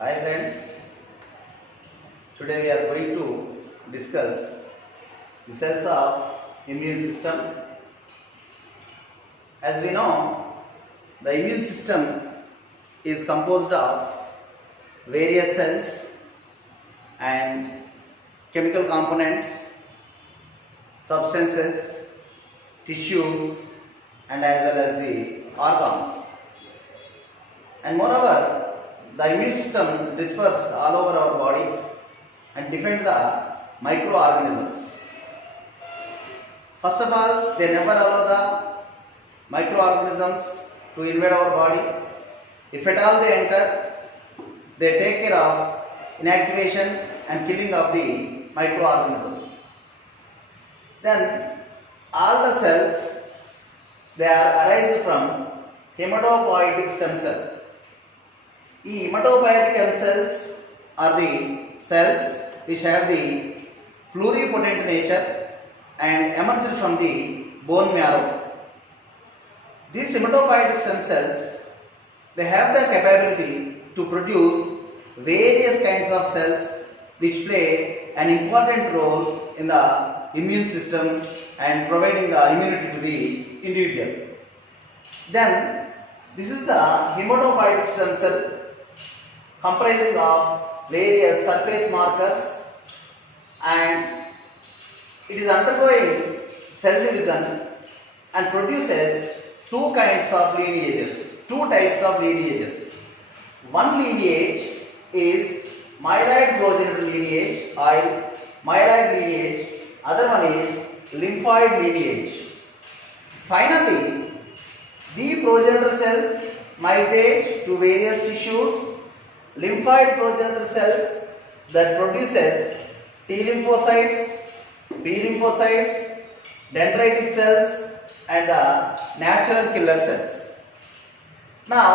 Hi friends, today we are going to discuss the cells of immune system. As we know, the immune system is composed of various cells and chemical components, substances, tissues and as well as the organs. And moreover, the immune system disperses all over our body and defend the microorganisms. First of all, they never allow the microorganisms to invade our body. If at all they enter, they take care of inactivation and killing of the microorganisms. Then all the cells, they are arise from hematopoietic stem cell. ఈ hematopoietic cells are the cells which have the pluripotent nature and emerged from the bone marrow. These hematopoietic stem cells, they have the capability to produce various kinds of cells which play an important role in the immune system and providing the immunity to the individual. Then this is the hematopoietic stem cell comprising of various surface markers, and it is undergoing cell division and produces two types of lineages. One lineage is myeloid progenitor lineage or myeloid lineage, other one is lymphoid lineage. Finally, the progenitor cells migrate to various tissues. Lymphoid progenitor cell that produces T lymphocytes, B lymphocytes, dendritic cells and the natural killer cells. Now,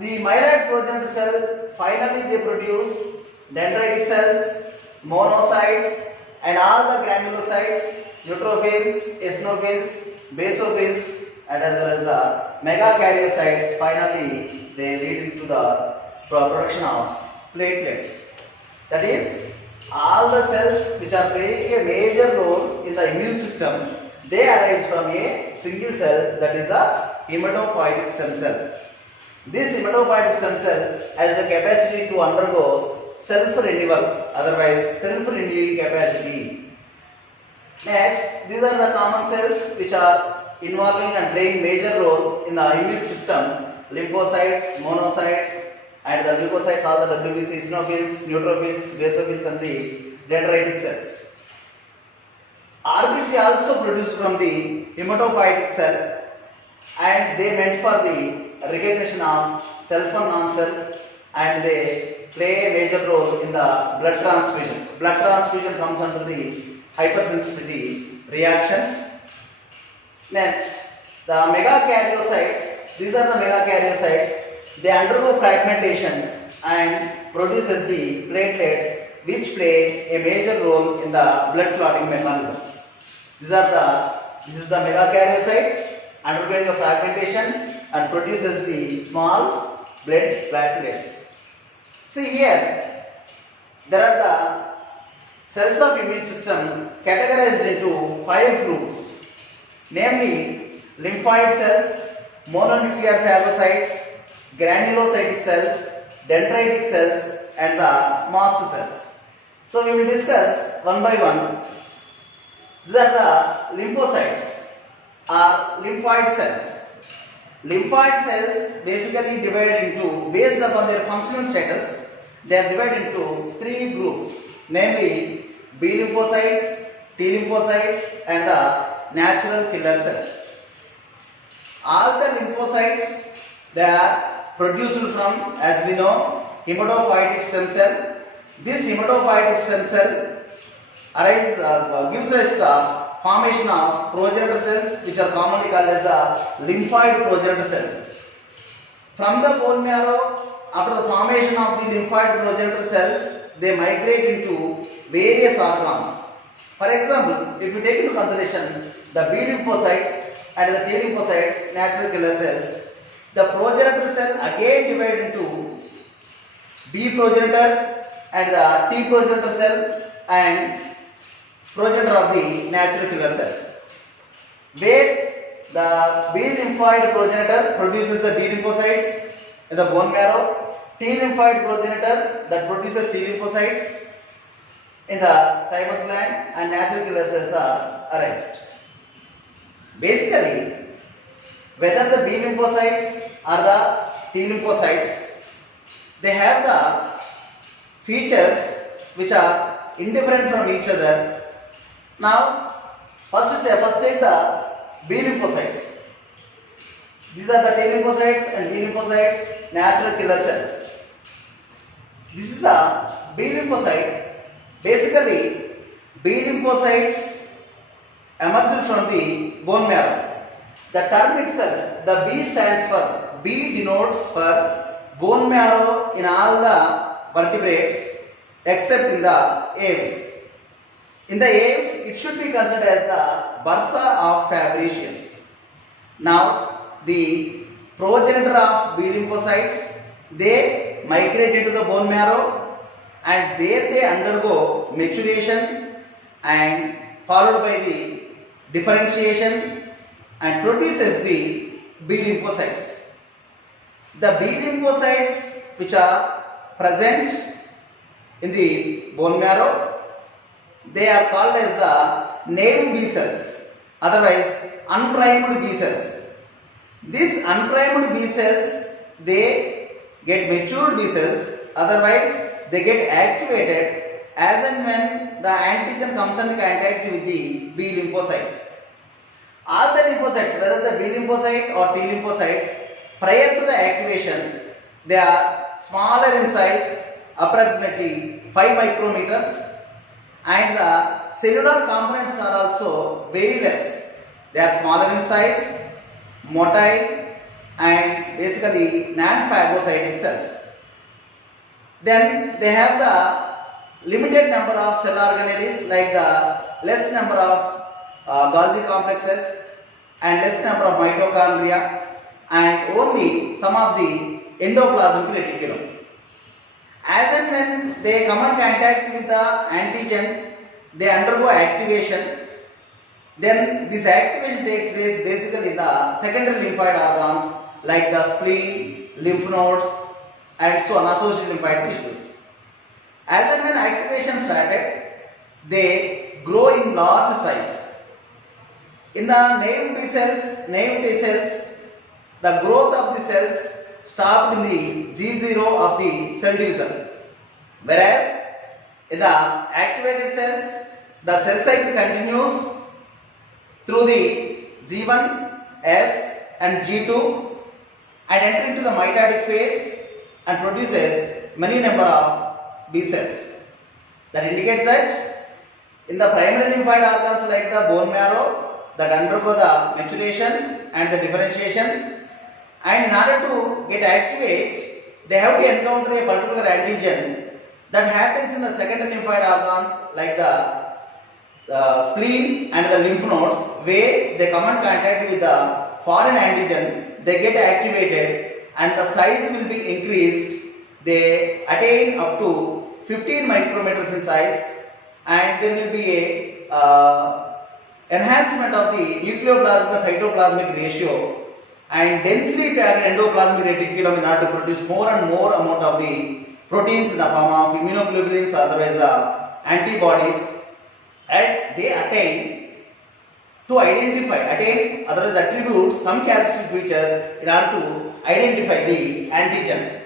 the myeloid progenitor cell, finally they produce dendritic cells, monocytes and all the granulocytes, neutrophils, eosinophils, basophils and as well as the megakaryocytes. Finally, they lead into the production of platelets. That is, all the cells which are playing a major role in the immune system, they arise from a single cell, that is the hematopoietic stem cell. This hematopoietic stem cell has the capacity to undergo self-renewal, otherwise self-renewing capacity. Next, these are the common cells which are involving and playing major role in the immune system: lymphocytes, monocytes and the leukocytes, all the WBC, eosinophils, neutrophils, basophils and the dendritic cells. RBC also produced from the hematopoietic cell and they meant for the recognition of self and non-self, and they play a major role in the blood transfusion. Blood transfusion comes under the hypersensitivity reactions. Next, the megakaryocytes, these are the megakaryocytes. They undergo fragmentation and produces the platelets which play a major role in the blood clotting mechanism. This is the megakaryocyte undergoing a fragmentation and produces the small blood platelets. See here, there are the cells of immune system categorized into 5 groups, namely lymphoid cells, mononuclear phagocytes, granulocytic cells, dendritic cells and the mast cells. So we will discuss one by one. These are the lymphocytes or lymphoid cells. Lymphoid cells basically divide into, based upon their functional status, they are divided into 3 groups, namely B lymphocytes, T lymphocytes and the natural killer cells. All the lymphocytes, they are produced from, as we know, hematopoietic stem cell. This hematopoietic stem cell gives rise to the formation of progenitor cells, which are commonly called as the lymphoid progenitor cells. From the bone marrow, after the formation of the lymphoid progenitor cells, they migrate into various organs. For example, if you take into consideration the B lymphocytes and the T lymphocytes, natural killer cells, the progenitor cell again divide into B B progenitor and the T progenitor cell and progenitor of the natural killer cells, where the B lymphoid progenitor produces the B lymphocytes in the bone marrow, T lymphoid progenitor that produces T lymphocytes in the thymus gland, and natural killer cells are aroused. Basically, whether the B lymphocytes or the T lymphocytes, they have the features which are indifferent from each other. Now, first take the B lymphocytes. These are the T lymphocytes and B lymphocytes, natural killer cells. This is the B lymphocyte. Basically, B lymphocytes emerge from the bone marrow. The term itself, the B stands for, B denotes for bone marrow in all the vertebrates except in the aves. In the aves, it should be considered as the bursa of Fabricius. Now, the progenitor of B lymphocytes, they migrate into the bone marrow and there they undergo maturation and followed by the differentiation and produces the B lymphocytes. The B lymphocytes which are present in the bone marrow, they are called as the naive B cells, otherwise unprimed B cells. These unprimed B cells, they get matured B cells, otherwise they get activated as and when the antigen comes in contact with the B lymphocyte. All the lymphocytes, whether the B lymphocyte or T lymphocytes, prior to the activation, they are smaller in size, approximately 5 micrometers, and the cellular components are also very less. They are smaller in size, motile, and basically non-phagocytic cells. Then they have the limited number of cell organelles, like the less number of Golgi complexes and less number of mitochondria, and only some of the endoplasmic reticulum. As and when they come in contact with the antigen, they undergo activation. Then this activation takes place basically in the secondary lymphoid organs like the spleen, lymph nodes, and so on, associated lymphoid tissues. As and when activation started, they grow in large size. In the naive B cells, naive T cells, the growth of the cells stopped in the G0 of the cell division. Whereas in the activated cells, the cell cycle continues through the G1, S and G2 and enter into the mitotic phase and produces many number of B cells. That indicates that in the primary lymphoid organs like the bone marrow, that undergo the maturation and the differentiation, and in order to get activate, they have to encounter a particular antigen that happens in the secondary lymphoid organs like the spleen and the lymph nodes, where they come in contact with the foreign antigen, they get activated and the size will be increased. They attain up to 15 micrometers in size, and there will be a enhancement of the nucleoplasmic cytoplasmic ratio and densely packed endoplasmic reticulum in order to produce more and more amount of the proteins in the form of immunoglobulins, otherwise the antibodies, and they attain otherwise attribute some characteristic features in order to identify the antigen.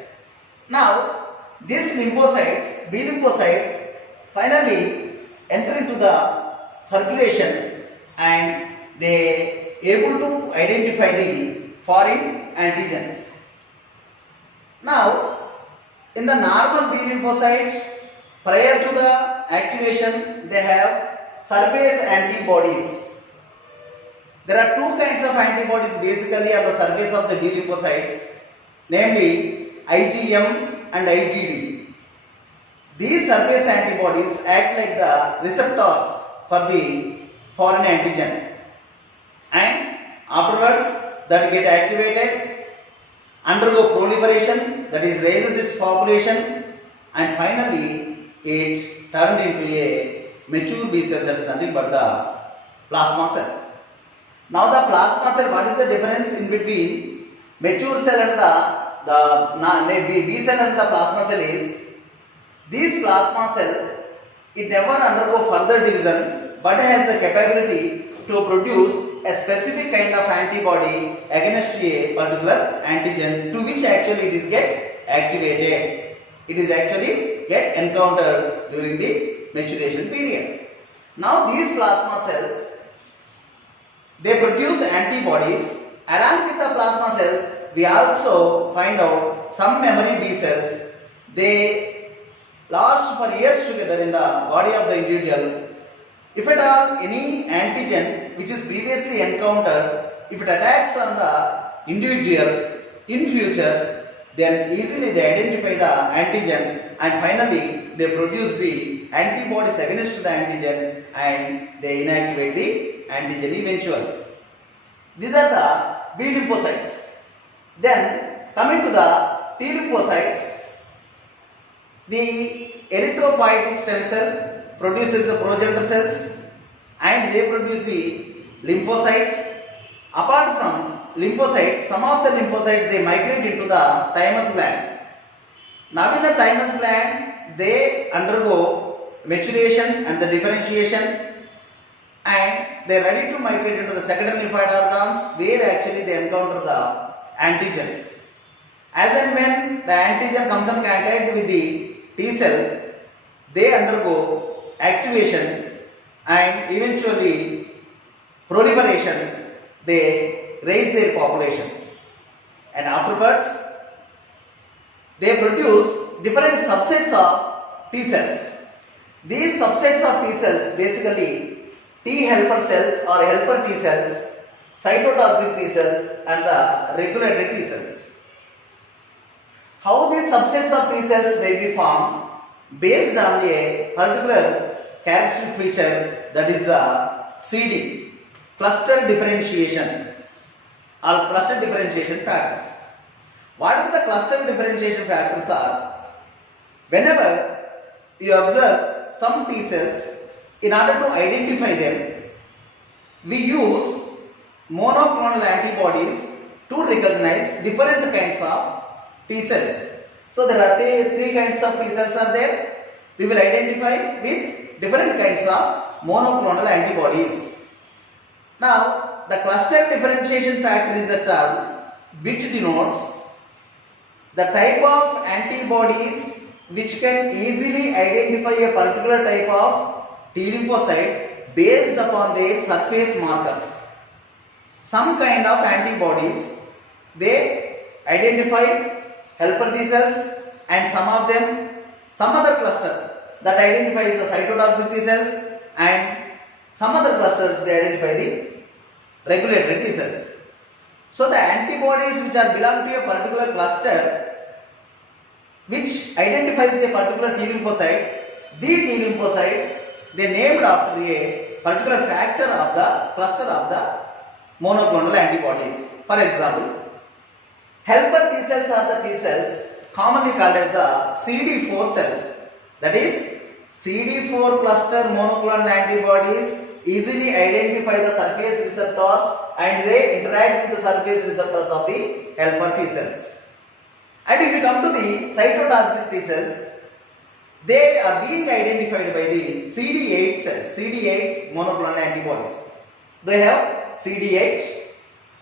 Now, these lymphocytes, B lymphocytes, finally enter into the circulation and they able to identify the foreign antigens. Now, in the normal B lymphocyte, prior to the activation, they have surface antibodies. There are two kinds of antibodies basically on the surface of the B lymphocytes, namely IgM and IgD. These surface antibodies act like the receptors for the foreign antigen, and afterwards that get activated, undergo proliferation, that is raises its population, and finally it turned into a mature B cell, that is nothing but the plasma cell. Now the plasma cell, what is the difference in between mature cell and the B cell and the plasma cell is, this plasma cell, it never undergo further division but has the capability to produce a specific kind of antibody against a particular antigen to which actually it is get activated. It is actually get encountered during the maturation period. Now these plasma cells, they produce antibodies. Along with the plasma cells, we also find out some memory B cells. They last for years together in the body of the individual. If at all any antigen which is previously encountered, if it attacks on the individual in future, then easily they identify the antigen and finally they produce the antibodies against the antigen and they inactivate the antigen eventually. These are the B lymphocytes. Then coming to the T lymphocytes, the erythropoietic stem cell produces the progenitor cells and they produce the lymphocytes. Apart from lymphocytes, some of the lymphocytes they migrate into the thymus gland. Now in the thymus gland, they undergo maturation and the differentiation and they are ready to migrate into the secondary lymphoid organs where actually they encounter the antigens. As and when the antigen comes in contact with the T cell, they undergo activation and eventually proliferation, they raise their population and afterwards they produce different subsets of T cells. These subsets of T cells, basically T helper cells or helper T cells, cytotoxic T cells and the regulated T cells. How these subsets of T cells may be formed? Based on a particular characteristic feature, that is the CD, cluster differentiation or cluster differentiation factors. What are the cluster differentiation factors are? Whenever you observe some T cells, in order to identify them, we use monoclonal antibodies to recognize different kinds of T cells. So there are three kinds of T cells are there. We will identify with different kinds of monoclonal antibodies. Now the cluster differentiation factor is a term which denotes the type of antibodies which can easily identify a particular type of T lymphocyte based upon their surface markers. Some kind of antibodies, they identify helper T cells and some other cluster that identifies the cytotoxic T cells and some other clusters they identify the regulatory T cells. So the antibodies which are belong to a particular cluster which identifies a particular T lymphocyte, the T lymphocytes they named after a particular factor of the cluster of the monoclonal antibodies. For example, helper T cells are the T cells commonly called as the CD4 cells. That is, CD4 cluster monoclonal antibodies easily identify the surface receptors and they interact with the surface receptors of the helper T cells. And if you come to the cytotoxic T cells, they are being identified by the CD8 cells, CD8 monoclonal antibodies. They have CD8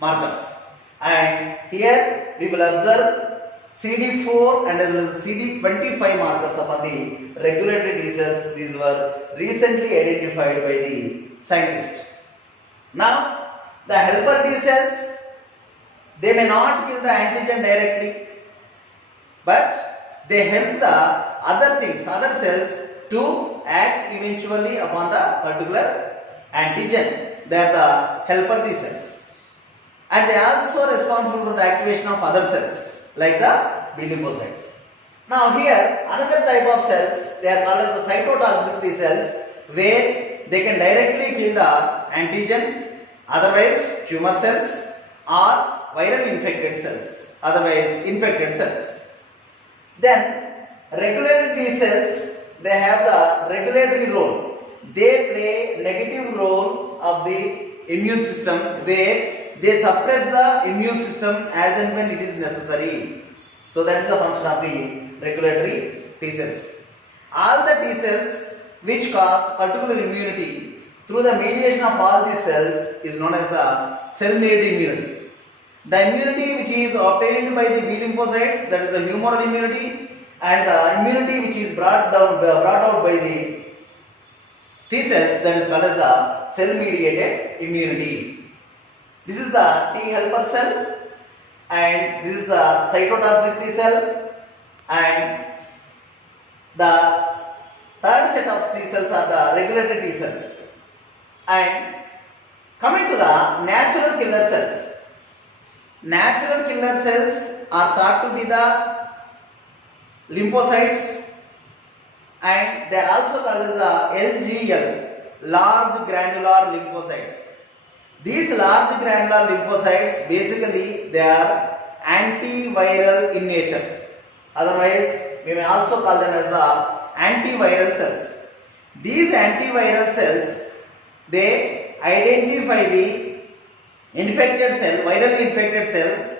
markers. And here we will observe CD4 and as well as CD25 markers upon the regulatory T cells. These were recently identified by the scientists. Now, the helper T cells, they may not kill the antigen directly, but they help the other things, other cells to act eventually upon the particular antigen. They are the helper T cells. And they are also responsible for the activation of other cells like the B lymphocytes. Now here another type of cells, they are called as the cytotoxic T cells, where they can directly kill the antigen, otherwise tumor cells or viral infected cells, otherwise infected cells. Then Regulatory T cells, they have the regulatory role. They play negative role of the immune system where they suppress the immune system as and when it is necessary. So that is the function of the regulatory T cells. All the T cells which cause particular immunity through the mediation of all these cells is known as the cell-mediated immunity. The immunity which is obtained by the B lymphocytes, that is the humoral immunity, and the immunity which is brought out by the T cells, that is called as the cell-mediated immunity. This is the T helper cell, and this is the cytotoxic T cell, and the third set of T cells are the regulatory T cells. And coming to the natural killer cells. Natural killer cells are thought to be the lymphocytes, and they are also called as the LGL, large granular lymphocytes. These large granular lymphocytes, basically they are antiviral in nature. Otherwise, we may also call them as the antiviral cells. These antiviral cells, they identify the infected cell, virally infected cell,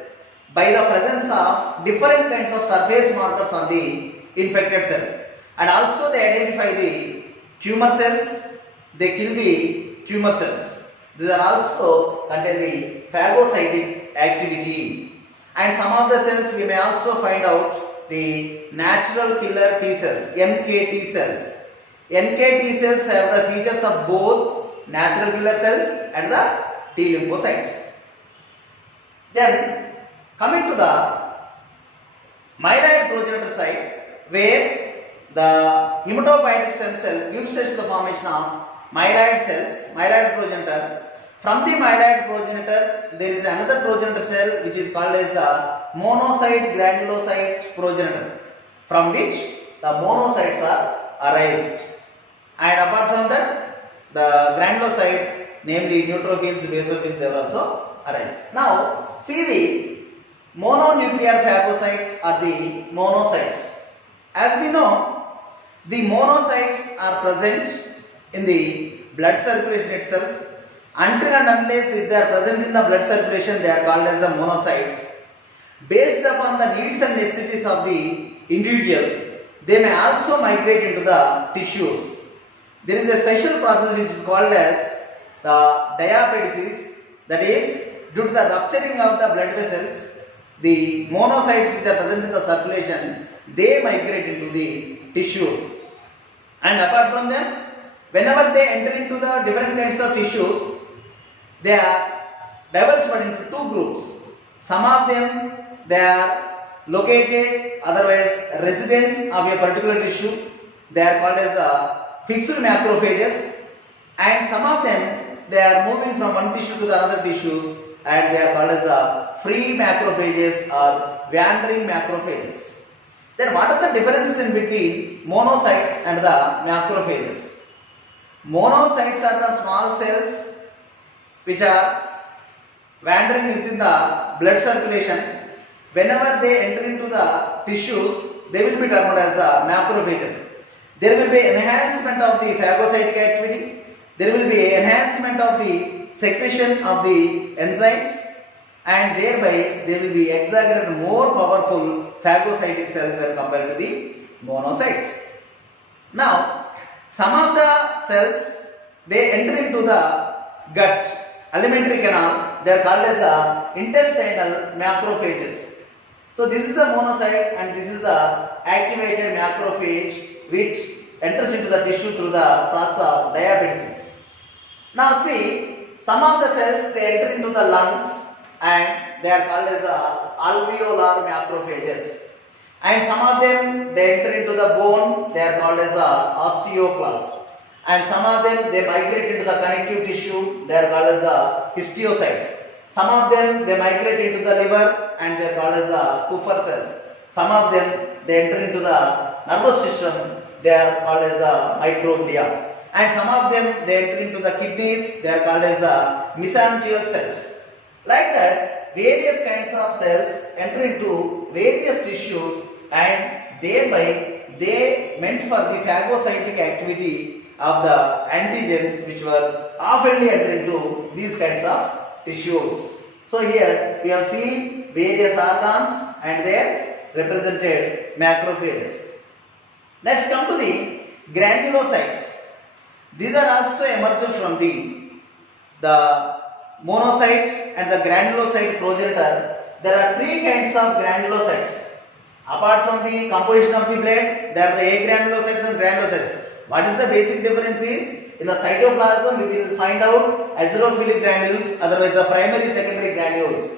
by the presence of different kinds of surface markers on the infected cell. And also they identify the tumor cells, they kill the tumor cells. These are also contain the phagocytic activity. And some of the cells we may also find out the natural killer T cells, NKT cells. NKT cells have the features of both natural killer cells and the T lymphocytes. Then coming to the myeloid progenitor site, where the hematopoietic stem cell gives rise to the formation of myeloid cells, myeloid progenitor. From the myeloid progenitor, there is another progenitor cell which is called as the monocyte granulocyte progenitor, from which the monocytes are arised. And apart from that, the granulocytes, namely neutrophils, basophils, they will also arise. Now, see the mononuclear phagocytes are the monocytes. As we know, the monocytes are present in the blood circulation itself. Until and unless if they are present in the blood circulation, they are called as the monocytes. Based upon the needs and necessities of the individual, they may also migrate into the tissues. There is a special process which is called as the diapedesis, that is, due to the rupturing of the blood vessels, the monocytes which are present in the circulation, they migrate into the tissues. And apart from them, whenever they enter into the different kinds of tissues, they are diversified into two groups. Some of them, they are located, otherwise residents of a particular tissue. They are called as fixed macrophages, and some of them, they are moving from one tissue to the other tissues, and they are called as free macrophages or wandering macrophages. Then what are the differences in between monocytes and the macrophages? Monocytes are the small cells which are wandering within the blood circulation. Whenever they enter into the tissues, they will be termed as the macrophages. There will be enhancement of the phagocytic activity. There will be enhancement of the secretion of the enzymes, and thereby they will be exaggerated more powerful phagocytic cells when compared to the monocytes. Now, some of the cells, they enter into the gut, alimentary canal. They are called as the intestinal macrophages. So this is the monocyte, and this is the activated macrophage which enters into the tissue through the process of diapedesis. Now see, some of the cells, they enter into the lungs, and they are called as alveolar macrophages. And some of them, they enter into the bone, they are called as osteoclasts. And some of them, they migrate into the connective tissue, they are called as histiocytes. Some of them, they migrate into the liver, and they are called as Kupffer cells. Some of them, they enter into the nervous system, they are called as microglia. And some of them, they enter into the kidneys, they are called as mesangial cells. Like that, various kinds of cells enter into various tissues, and thereby they meant for the phagocytic activity of the antigens which were oftenly enter into these kinds of tissues. So here we have seen various organs and their represented macrophages. Next come to the granulocytes. These are also emerged from the monocyte and the granulocyte progenitor. There are three kinds of granulocytes. Apart from the composition of the blood, there are the agranulocytes and granulocytes. What is the basic difference is, in the cytoplasm we will find out aerophilic granules, otherwise the primary secondary granules.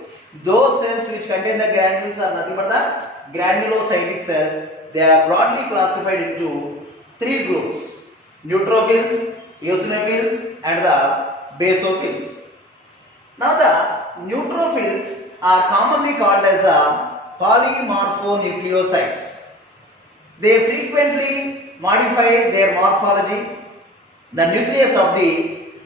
Those cells which contain the granules are nothing but the granulocytic cells. They are broadly classified into three groups: neutrophils, eosinophils and the basophils. Now the neutrophils are commonly called as the polymorphonucleocytes. They frequently modify their morphology. The nucleus of the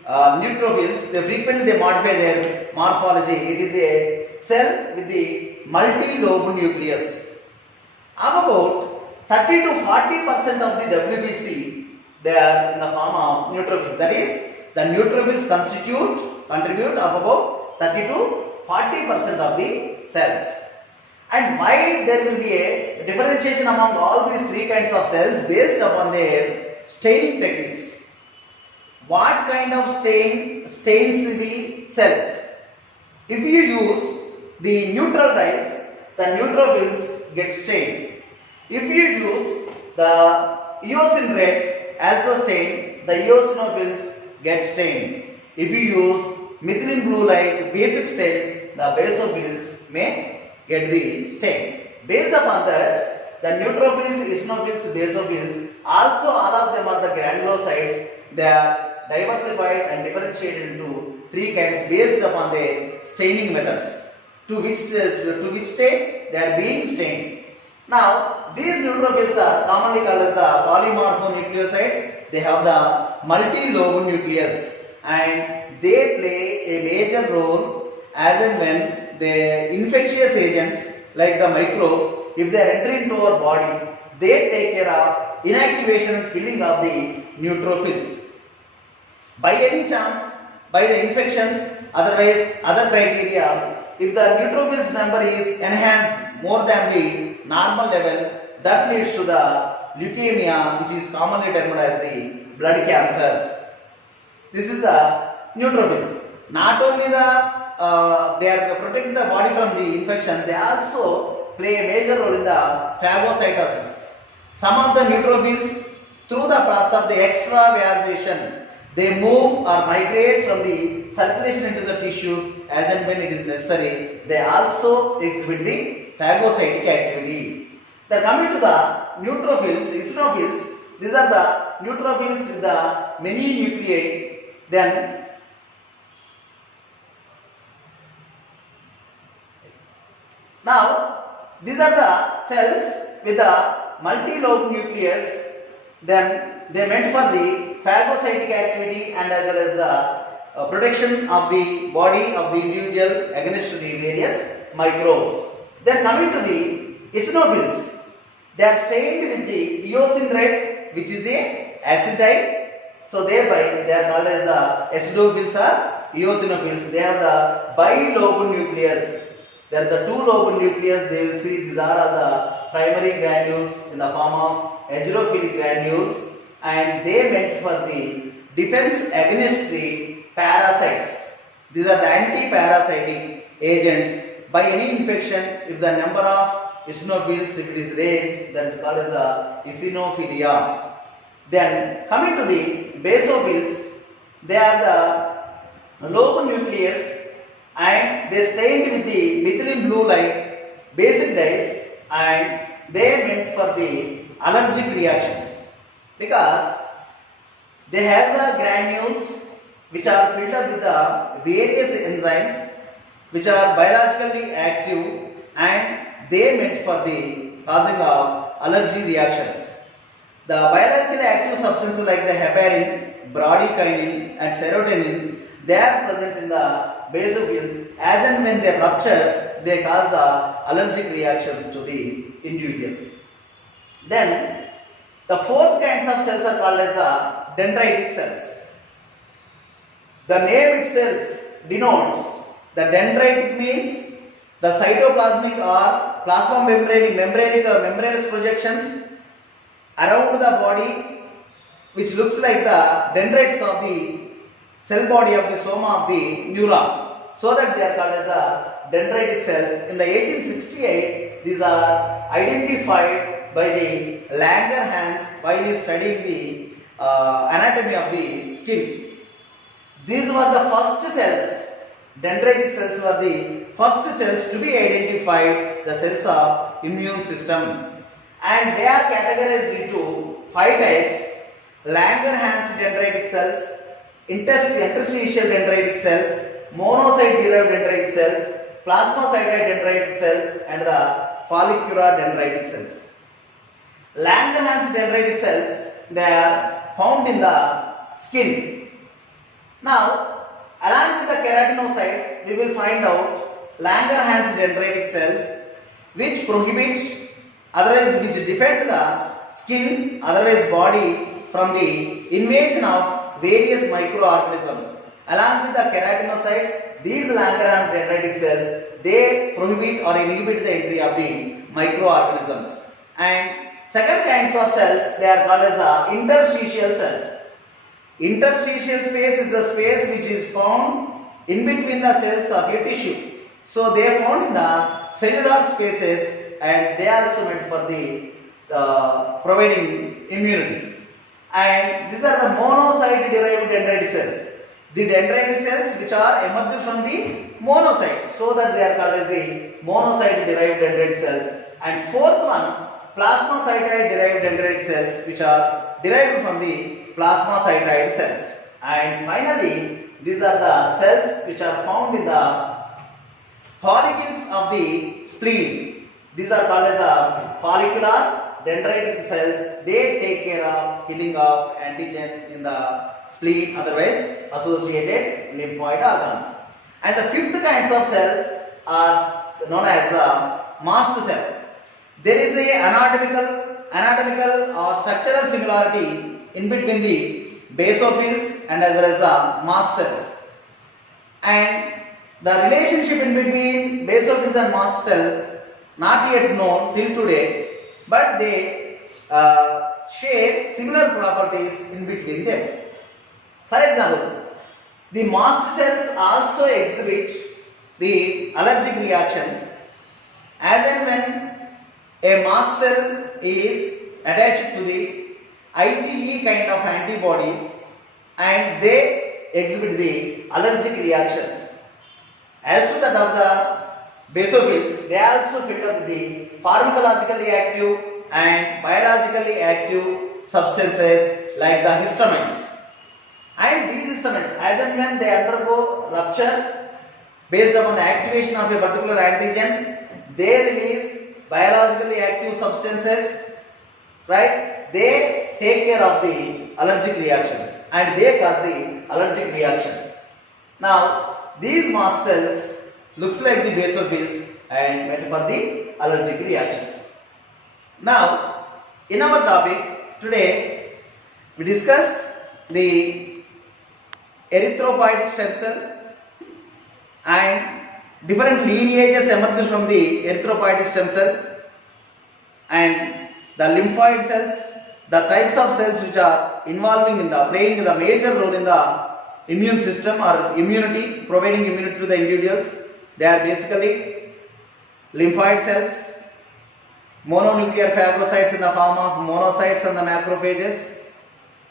neutrophils, they modify their morphology. It is a cell with the multi-lobe nucleus. About 30 to 40% of the WBC, they are in the form of neutrophils. That is, the neutrophils contribute of about 30 to 40% of the cells. And why there will be a differentiation among all these three kinds of cells based upon their staining techniques. What kind of stain stains the cells? If you use the neutral dyes, the neutrophils get stained. If you use the eosin red as the stain, the eosinophils get stained. If you use methylene blue like basic stains, the basophils may get the stain. Based upon that, the neutrophils, eosinophils, basophils, although all of them are the granulocytes, they are diversified and differentiated into three kinds based upon their staining methods. To which state they are being stained. Now, these neutrophils are commonly called as the polymorphonucleocytes. They have the multi-lobe nucleus and they play a major role as and when the infectious agents like the microbes, if they are entering into our body, they take care of inactivation and killing of the neutrophils. By any chance, by the infections, otherwise other criteria, if the neutrophils number is enhanced more than the normal level, that leads to the leukemia, which is commonly termed as the blood cancer. This is the neutrophils. Not only they are protecting the body from the infection, they also play a major role in the phagocytosis. Some of the neutrophils, through the process of the extravasation, they move or migrate from the circulation into the tissues as and when it is necessary. They also exhibit the phagocytic activity. Then coming to the neutrophils, eosinophils, these are the neutrophils with the many nuclei. Then now these are the cells with the multi-lobe nucleus. Then they meant for the phagocytic activity and as well as the protection of the body of the individual against the various microbes. Then coming to the eosinophils, they are stained with the eosin red, which is a acid dye. So thereby they are called as the acidophils or eosinophils. They have the bilobe nucleus. There are the two lobe nucleus. They will see these are all the primary granules in the form of aerophilic granules, and they meant for the defense against the parasites. These are the anti-parasitic agents. By any infection, if the number of eosinophils, if it is raised, that is called as the eosinophilia. Then coming to the basophils, they are the lobe nucleus and they stained with the methylene blue like basic dyes, and they meant for the allergic reactions because they have the granules which are filled up with the various enzymes which are biologically active, and they meant for the causing of allergy reactions. The biologically active substances like the heparin, bradykinin and serotonin, they are present in the basophils. As and when they rupture, they cause the allergic reactions to the individual. Then The fourth kinds of cells are called as the dendritic cells. The name itself denotes the dendritic means the cytoplasmic or plasma membranous projections around the body which looks like the dendrites of the cell body of the soma of the neuron. So that they are called as the dendritic cells. In the 1868, these are identified by the Langerhans while he is studying the anatomy of the skin. These were the first cells, dendritic cells were the first cells to be identified, the cells of immune system. And they are categorized into 5 types: Langerhans dendritic cells, interstitial dendritic cells, monocyte derived dendritic cells, plasmacytoid dendritic cells, and the follicular dendritic cells. Langerhans dendritic cells, they are found in the skin. Now, along with the keratinocytes, we will find out Langerhans dendritic cells which prohibit, otherwise which defend the skin, otherwise body from the invasion of various microorganisms. Along with the keratinocytes, these Langerhans dendritic cells, they prohibit or inhibit the entry of the microorganisms. And second kinds of cells, they are called as the interstitial cells. Interstitial space is the space which is found in between the cells of a tissue. So they are found in the cellular spaces and they are also meant for the providing immunity. And these are the monocyte derived dendritic cells. The dendritic cells which are emerged from the monocytes, so that they are called as the monocyte derived dendritic cells. And fourth one, plasmacytoid derived dendritic cells which are derived from the plasmacytoid cells. And finally, these are the cells which are found in the follicles of the spleen. These are called as the follicular dendritic cells. They take care of killing of antigens in the spleen, otherwise associated lymphoid organs. And the fifth kinds of cells are known as the mast cell. There is a anatomical or structural similarity in between the basophils and as well as the mast cells. And the relationship in between basophils and mast cell not yet known till today, but they share similar properties in between them. For example, the mast cells also exhibit the allergic reactions as and when a mast cell is attached to the IgE kind of antibodies and they exhibit the allergic reactions. As to that of the basophils, they also fit up with the pharmacologically active and biologically active substances like the histamines. And these histamines, as and when they undergo rupture based upon the activation of a particular antigen, they release biologically active substances, right? They take care of the allergic reactions and they cause the allergic reactions. Now, these mast cells looks like the basophils and meant for the allergic reactions. Now, in our topic today, we discuss the erythropoietic stem cell and different lineages emerges from the erythropoietic stem cell and the lymphoid cells, the types of cells which are playing the major role in the immune system or immunity, providing immunity to the individuals. They are basically lymphoid cells, mononuclear phagocytes in the form of monocytes and the macrophages,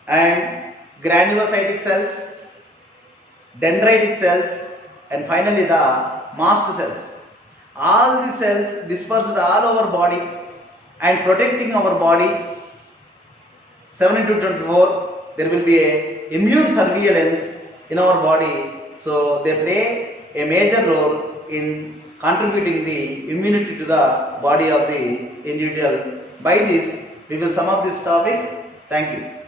and granulocytic cells, dendritic cells, and finally the mast cells. All these cells dispersed all over body and protecting our body 7/24. There will be a immune surveillance in our body, so they play a major role in contributing the immunity to the body of the individual. By this, we will sum up this topic. Thank you.